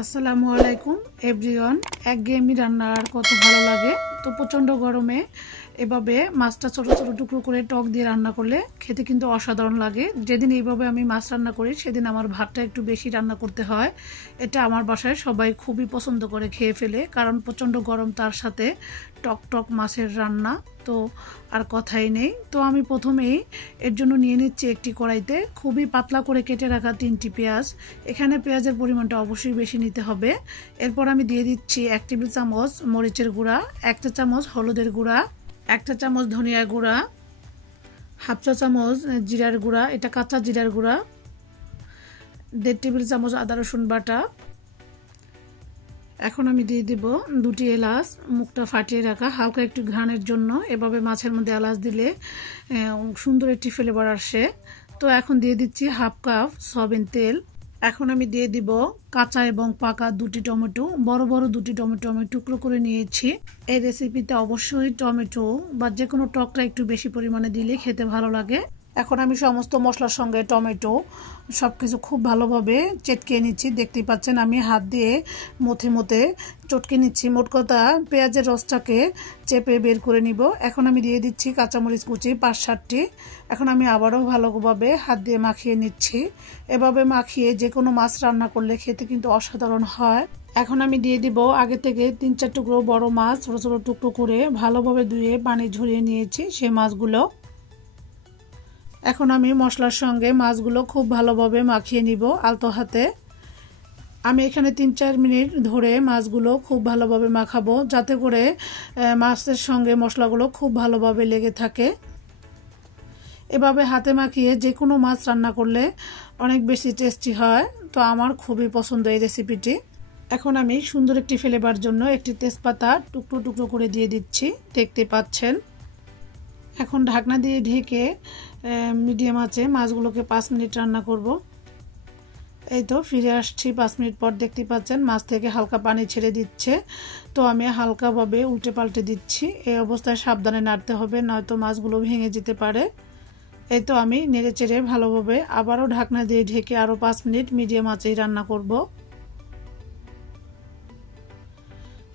আসসালামু আলাইকুম এভরিওয়ান। একঘেয়েমি রান্নার কত ভালো লাগে। তো প্রচণ্ড গরমে এভাবে মাছটা ছোটো ছোটো টুকরো করে টক দিয়ে রান্না করলে খেতে কিন্তু অসাধারণ লাগে। যেদিন এইভাবে আমি মাছ রান্না করি সেদিন আমার ভাতটা একটু বেশি রান্না করতে হয়। এটা আমার বাসায় সবাই খুবই পছন্দ করে খেয়ে ফেলে, কারণ প্রচণ্ড গরম, তার সাথে টক টক মাছের রান্না তো আর কথাই নেই। তো আমি প্রথমেই এর জন্য নিয়ে নিচ্ছি একটি কড়াইতে খুবই পাতলা করে কেটে রাখা 3টি পেঁয়াজ। এখানে পেঁয়াজের পরিমাণটা অবশ্যই বেশি নিতে হবে। এরপর আমি দিয়ে দিচ্ছি 1 টেবিল চামচ মরিচের গুঁড়া, 1 চা চামচ হলুদের গুঁড়া, 1 চা চামচ ধনিয়ার গুঁড়া, হাফ চা চামচ জিরার গুঁড়া, এটা কাঁচা জিরার গুঁড়া, 1.5 টেবিল চামচ আদা রসুন বাটা। এখন আমি দিয়ে দিব 2টি এলাচ, মুখটা ফাটিয়ে রাখা, হালকা একটু ঘ্রাণের জন্য। এভাবে মাছের মধ্যে এলাচ দিলে সুন্দর একটি ফ্লেভার আসে। তো এখন দিয়ে দিচ্ছি হাফ কাপ সয়াবিন তেল। এখন আমি দিয়ে দিব কাঁচা এবং পাকা 2টি টমেটো, বড় বড় 2টি টমেটো আমি টুকরো করে নিয়েছি। এই রেসিপিতে অবশ্যই টমেটো বা যে কোনো টকটা একটু বেশি পরিমাণে দিলে খেতে ভালো লাগে। এখন আমি সমস্ত মশলার সঙ্গে টমেটো সবকিছু খুব ভালোভাবে চেটকে নিচ্ছি। দেখতেই পাচ্ছেন আমি হাত দিয়ে মথে মথে চটকে নিচ্ছি। মোট কথা পেঁয়াজের রসটাকে চেপে বের করে নিব। এখন আমি দিয়ে দিচ্ছি কাঁচামরিচ কুচি 5-7টি। এখন আমি আবারও ভালোভাবে হাত দিয়ে মাখিয়ে নিচ্ছি। এভাবে মাখিয়ে যে কোনো মাছ রান্না করলে খেতে কিন্তু অসাধারণ হয়। এখন আমি দিয়ে দিব আগে থেকে 3-4 টুকরো বড় মাছ ছোট ছোট টুকরো করে ভালোভাবে ধুয়ে পানি ঝরিয়ে নিয়েছি সেই মাছগুলো। এখন আমি মশলার সঙ্গে মাছগুলো খুব ভালোভাবে মাখিয়ে নিব আলতো হাতে। আমি এখানে 3-4 মিনিট ধরে মাছগুলো খুব ভালোভাবে মাখাবো, যাতে করে মাছের সঙ্গে মশলাগুলো খুব ভালোভাবে লেগে থাকে। এভাবে হাতে মাখিয়ে যে কোনো মাছ রান্না করলে অনেক বেশি টেস্টি হয়। তো আমার খুবই পছন্দ এই রেসিপিটি। এখন আমি সুন্দর একটি ফ্লেভার জন্য একটি তেজপাতা টুকরো টুকরো করে দিয়ে দিচ্ছি, দেখতে পাচ্ছেন। এখন ঢাকনা দিয়ে ঢেকে মিডিয়াম আঁচে মাছগুলোকে 5 মিনিট রান্না করব। এই তো ফিরে আসছি 5 মিনিট পর। দেখতে পাচ্ছেন মাছ থেকে হালকা পানি ছেড়ে দিচ্ছে। তো আমি হালকাভাবে উল্টে পাল্টে দিচ্ছি। এই অবস্থায় সাবধানে নাড়তে হবে, নয়তো মাছগুলো ভেঙে যেতে পারে। এই তো আমি নেড়ে চেড়ে ভালোভাবে আবারও ঢাকনা দিয়ে ঢেকে আরও 5 মিনিট মিডিয়াম আঁচেই রান্না করব।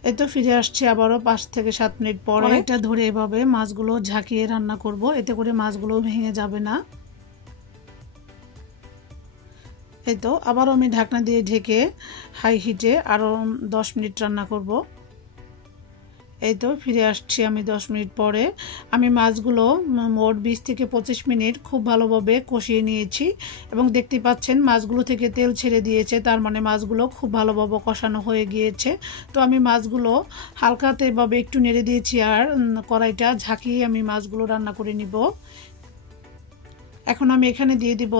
এই তো ফিরে আসছি আবারও 5 থেকে 7 মিনিট পরে। এটা ধরে এভাবে মাছগুলো ঝাঁকিয়ে রান্না করব, এতে করে মাছগুলো ভেঙে যাবে না। এই তো আবারও আমি ঢাকনা দিয়ে ঢেকে হাই হিটে আরও 10 মিনিট রান্না করব। এই তো ফিরে আসছি আমি 10 মিনিট পরে। আমি মাছগুলো মোট 20 থেকে 25 মিনিট খুব ভালোভাবে কষিয়ে নিয়েছি এবং দেখতে পাচ্ছেন মাছগুলো থেকে তেল ছেড়ে দিয়েছে, তার মানে মাছগুলো খুব ভালোভাবে কষানো হয়ে গিয়েছে। তো আমি মাছগুলো হালকাতে এভাবে একটু নেড়ে দিয়েছি আর কড়াইটা ঝাঁকিয়ে আমি মাছগুলো রান্না করে নিব। এখন আমি এখানে দিয়ে দিব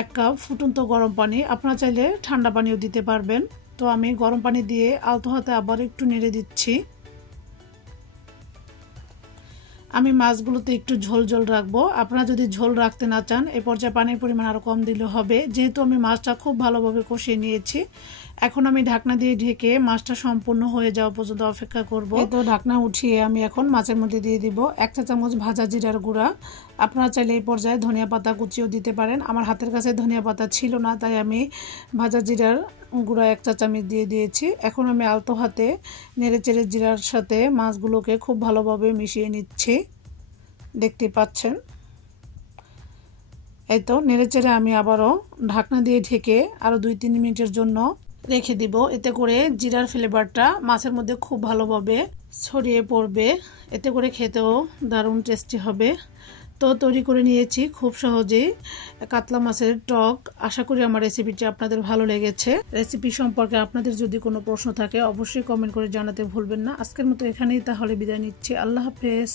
1 কাপ ফুটন্ত গরম পানি। আপনারা চাইলে ঠান্ডা পানিও দিতে পারবেন। তো আমি গরম পানি দিয়ে আলতো হাতে আবার একটু নেড়ে দিচ্ছি। আমি মাছগুলোতে একটু ঝোল ঝোল রাখবো। আপনারা যদি ঝোল রাখতে না চান এই পর্যায়ে পানির পরিমাণ আরও কম দিলে হবে, যেহেতু আমি মাছটা খুব ভালোভাবে কষিয়ে নিয়েছি। এখন আমি ঢাকনা দিয়ে ঢেকে মাছটা সম্পূর্ণ হয়ে যাওয়া পর্যন্ত অপেক্ষা করব। তো ঢাকনা উঠিয়ে আমি এখন মাছের মধ্যে দিয়ে দিব 1 চা চামচ ভাজা জিরার গুঁড়া। আপনারা চাইলে এই পর্যায়ে ধনিয়া পাতা কুচিও দিতে পারেন। আমার হাতের কাছে ধনিয়া পাতা ছিল না, তাই আমি ভাজা জিরার গুঁড়া 1 চা চামচ দিয়ে দিয়েছি। এখন আমি আলতো হাতে নেড়ে চেড়ে জিরার সাথে মাছগুলোকে খুব ভালোভাবে মিশিয়ে নিচ্ছি, দেখতে পাচ্ছেন। এই তো নেড়ে চেড়ে আমি আবারও ঢাকনা দিয়ে ঢেকে আরও 2-3 মিনিটের জন্য রেখে দিব। এতে করে জিরার ফ্লেভারটা মাছের মধ্যে খুব ভালোভাবে ছড়িয়ে পড়বে, এতে করে খেতেও দারুণ টেস্টি হবে। তো তৈরি করে নিয়েছি খুব সহজেই কাতলা মাছের টক। আশা করি আমার রেসিপিটি আপনাদের ভালো লেগেছে। রেসিপি সম্পর্কে আপনাদের যদি কোনো প্রশ্ন থাকে অবশ্যই কমেন্ট করে জানাতে ভুলবেন না। আজকের মতো এখানেই তাহলে বিদায় নিচ্ছি। আল্লাহ হাফেজ।